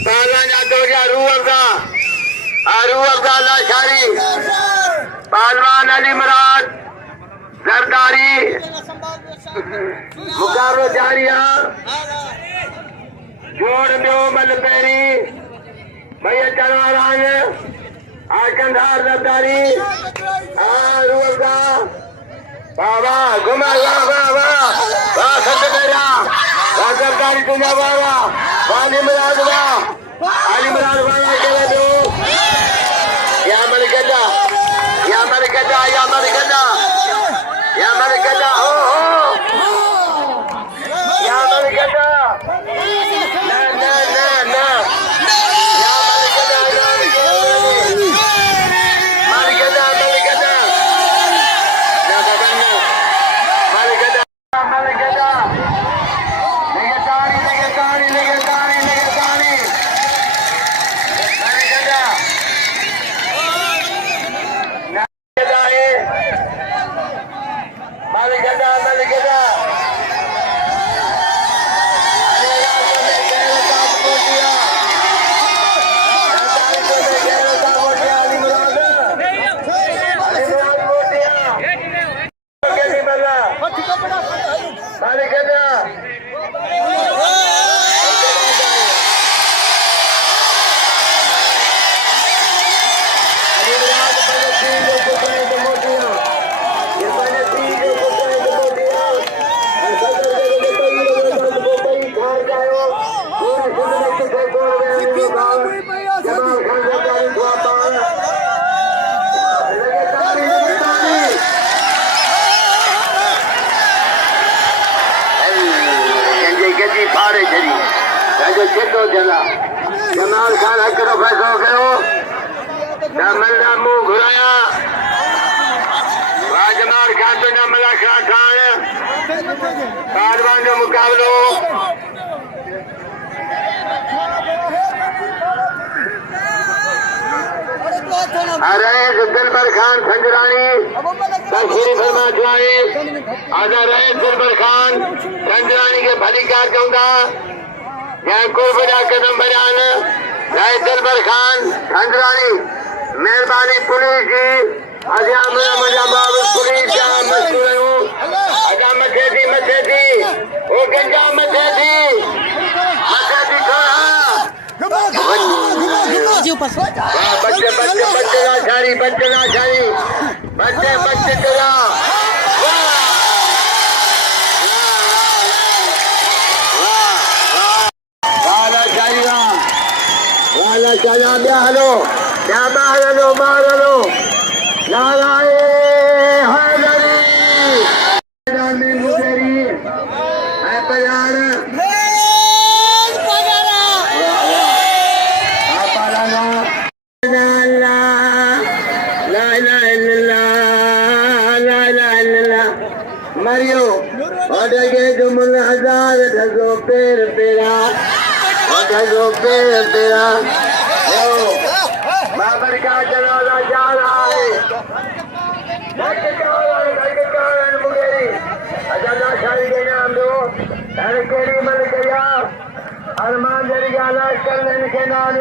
पहला जात हो गया रूह अफजा लाशारी, पहलवान अली मुराद जरदारी, मुकाबलो जारी है। जोड़ दो मल पैरी भैया चलवारान आकंदार जरदारी, रूह अफजा बाबा घुमा वाह वाह वाह वाह सत मेरा जरदारी तुझा बाबा वाली मुराद वाह अली मुराद वाला के दो या मलकदा या मलकदा या मलकदा या मलकदा हो या मलकदा ना ना ना ना या मलकदा मलकदा मलकदा ना बबन्ना मलकदा मलकदा लगातारी लगातारी लगातारी लगातारी मलकदा मलकदा जमाल खान हकरो फैसलो कयो जमल ना मुंह घुराया वाह जमाल खान तो ना मला खान पहलवान जो मुकाबलो अरे दिलबर खान खंजरानी तस्वीर फरमा चुआए आजा रहे दिलबर खान खंजरानी के भलीकार कहूंगा कुर्बजा कदम बजान राय दिलबर खान खंजरानी मेहरबानी पुलिस जी अजा मुझा बाबू पुलिस जा मशहूर अजा मथे थी ओ गंजा मथे थी बच्चे बच्चे बच्चे लाचारी बच्चे लाचारी बच्चे बच्चे चला वाला चला ब्याहलो क्या मारलो मारलो लालाए हैदरी में मुगरी है प्यार मरियो अडगे जुमल हजार ढगो पेर पेरा ढगो पेर पेरा बाबर का जनाजा जा रहा है मुगेरी अजा शाही के नाम दो केड़ी मल गया अरमान जरी गाना करने के नाम